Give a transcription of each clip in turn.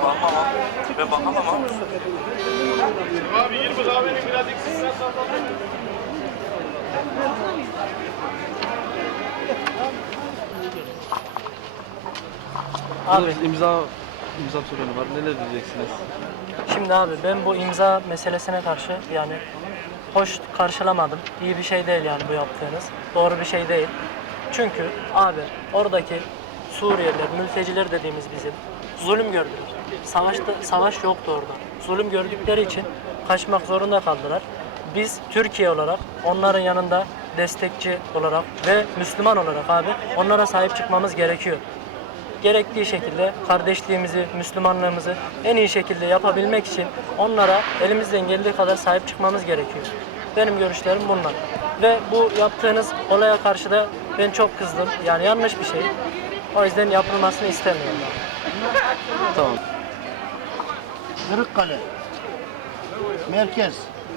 Bakmam abi. Tipe bakamam abi. Abi 20 kahvenin biraz eksik biraz fazla. Abi imza töreni var. Neler diyeceksiniz? şimdi abi ben bu imza meselesine karşı yani hoş karşılamadım. İyi bir şey değil yani bu yaptığınız. Doğru bir şey değil. Çünkü abi oradaki Suriyeliler, mülteciler dediğimiz bizim zulüm gördüler. Savaş yoktu orada. Zulüm gördükleri için kaçmak zorunda kaldılar. Biz Türkiye olarak onların yanında destekçi olarak ve Müslüman olarak abi onlara sahip çıkmamız gerekiyor. Gerektiği şekilde kardeşliğimizi, Müslümanlığımızı en iyi şekilde yapabilmek için onlara elimizden geldiği kadar sahip çıkmamız gerekiyor. Benim görüşlerim bunlar. Ve bu yaptığınız olaya karşı da ben çok kızdım. Yani yanlış bir şey. O yüzden yapılmasını istemiyorum. Tamam. Kırıkkale, merkez.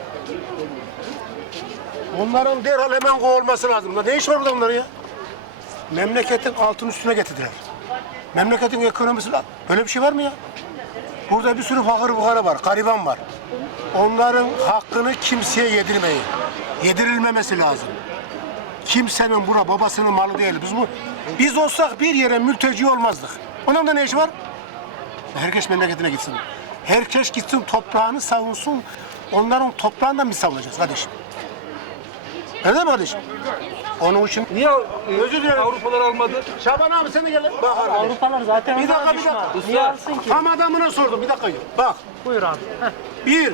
Onların derhal hemen kovulması lazım. Ne iş var burada bunların ya? Memleketin altın üstüne getirdiler. Memleketin ekonomisi lan. Böyle bir şey var mı ya? Burada bir sürü fakir fukara var, gariban var. Onların hakkını kimseye yedirmeyin. Yedirilmemesi lazım. Kimsenin bura babasının malı değil. Biz olsak bir yere mülteci olmazdık. Onun da ne işi var? Herkes memleketine gitsin. Herkes gitsin toprağını savunsun. Onların toprağından biz savunacağız kardeşim. Öyle mi kardeşim? Onun için... Niye Özür dilerim. Avrupalar almadı? Şaban abi sen de gel. Bak arkadaş. Avrupalar zaten Bir dakika, onlara bir düşman. dakika. Niye alsın ki? Tam adamına sordum. Bir dakika. Bak. Buyur abi. Heh. Bir.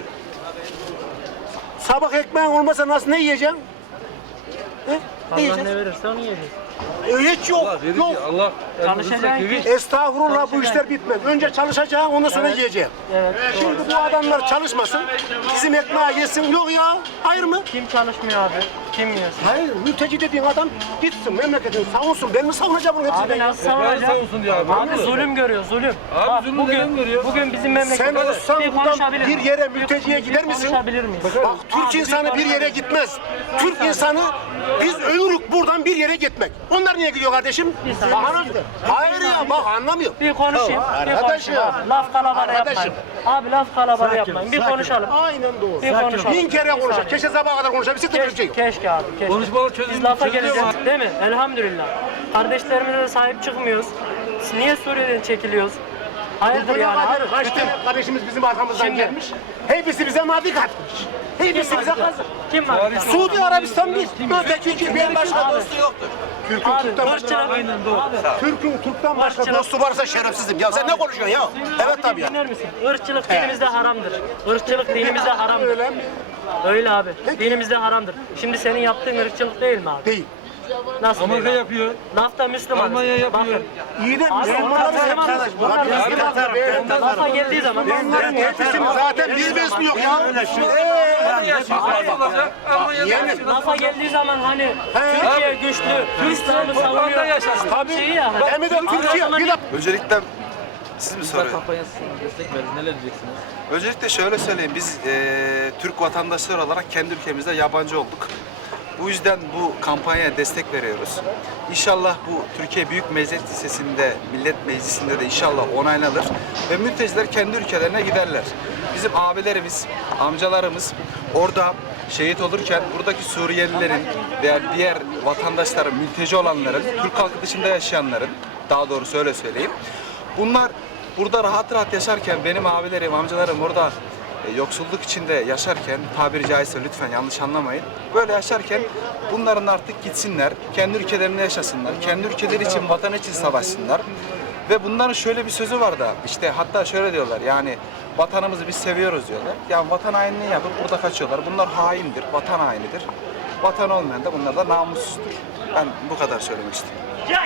Sabah ekmeğin olmasa nasıl ne yiyeceksin? He? Ne Allah yiyeceksin? ne verirse onu yiyeceğiz. Hiç yok. Allah verir Yok. ki Allah Çalışacak ki. Estağfurullah bu işler bitmez. Önce çalışacaksın ondan sonra yiyeceksin. Evet. Şimdi bu adamlar çalışmasın. Bizim ekmeği yesin. Yok ya. Hayır mı? Kim çalışmıyor abi? Kim yiyorsun? Hayır. Mülteci dediğin adam gitsin memleketini savunsun. Ben mi savunacağım bunu hepsini? Abi nasıl Ekmeği savunacak? savunsun diyor abi. Abi zulüm görüyor, zulüm. Abi Bak, zulüm neden görüyor? Bugün bizim Sen memlekette olsan bir buradan konuşabilir bir miyiz? yere mülteciye gider misin? Konuşabilir miyiz? Bak Türk insanı bir yere gitmez. Türk insanı biz ölürük buradan bir yere gitmek. Onlar niye gidiyor kardeşim? Bir saniye. Hayır ya bak anlamıyor. Bir konuşayım, bir Arkadaşım. konuşayım abi. Laf kalabalığı Arkadaşım. yapmayın. Abi laf kalabalığı yapmayın. Bir konuşalım. Aynen doğru. Bir konuşalım. Bin kere konuşacak. Keşke sabaha kadar konuşabilsek de böyle bir şey yok. Keşke abi, keşke. Konuşmalar çözüm- Biz lafa çözülüyor geleceğiz, mu? değil mi? Elhamdülillah. Kardeşlerimize de sahip çıkmıyoruz. Niye Suriye'den çekiliyoruz? Hayırdır Bugüne yani kadar abi? kaç tane kardeşimiz bizim arkamızdan Şimdi- gelmiş. Hepsi bize madik atmış. Hepsi bize kazık. Kim var? Suudi Arabistan bir. Öteki bir başka dostu yoktur. Türk'ün Abi, Türk'ten başka ırkçılık. Türk'ün Türk'ten başka Irkçılık. dostu varsa şerefsizim. Ya sen ne konuşuyorsun ya? Evet tabii ya. Dinler misin? Irkçılık dinimizde haramdır. Irkçılık dinimizde haramdır. Öyle mi? Öyle abi. Dinimizde haramdır. Şimdi senin yaptığın ırkçılık değil mi abi? Değil. Nasıl Amerika değil abi? yapıyor. Lafta Müslüman. Almanya yapıyor. Bakın. İyi de Abi Müslümanlar onlar Müslüman. Ulan biz Abi, Müslümanlar be. Lafa geldiği zaman Onların hepsini zaten biz besliyor ya. Yemin. lafa geldiği zaman hani Türkiye güçlü, İslam'ı savunuyor. Tabii. Şeyi ya. Hem de Türkiye. Bir dakika. Öncelikle siz mi İmza soruyorsunuz? kampanyasına destek verdi. Neler diyeceksiniz? Öncelikle şöyle söyleyeyim. Biz Türk vatandaşları olarak kendi ülkemizde yabancı olduk. Bu yüzden bu kampanyaya destek veriyoruz. İnşallah bu Türkiye Büyük Millet Lisesi'nde, Millet Meclisi'nde de inşallah onaylanır ve mülteciler kendi ülkelerine giderler. Bizim abilerimiz, amcalarımız orada şehit olurken buradaki Suriyelilerin veya diğer vatandaşların, mülteci olanların, Türk halkı dışında yaşayanların, daha doğrusu öyle söyleyeyim. Bunlar burada rahat rahat yaşarken benim abilerim, amcalarım orada yoksulluk içinde yaşarken, tabiri caizse lütfen yanlış anlamayın, böyle yaşarken bunların artık gitsinler, kendi ülkelerinde yaşasınlar, kendi ülkeleri için, vatan için savaşsınlar. Ve bunların şöyle bir sözü var da, işte hatta şöyle diyorlar, yani vatanımızı biz seviyoruz diyorlar. Yani vatan hainliği yapıp burada kaçıyorlar. Bunlar haindir, vatan hainidir. Vatan olmayan da bunlar da namussuzdur. Ben bu kadar söylemek istiyorum.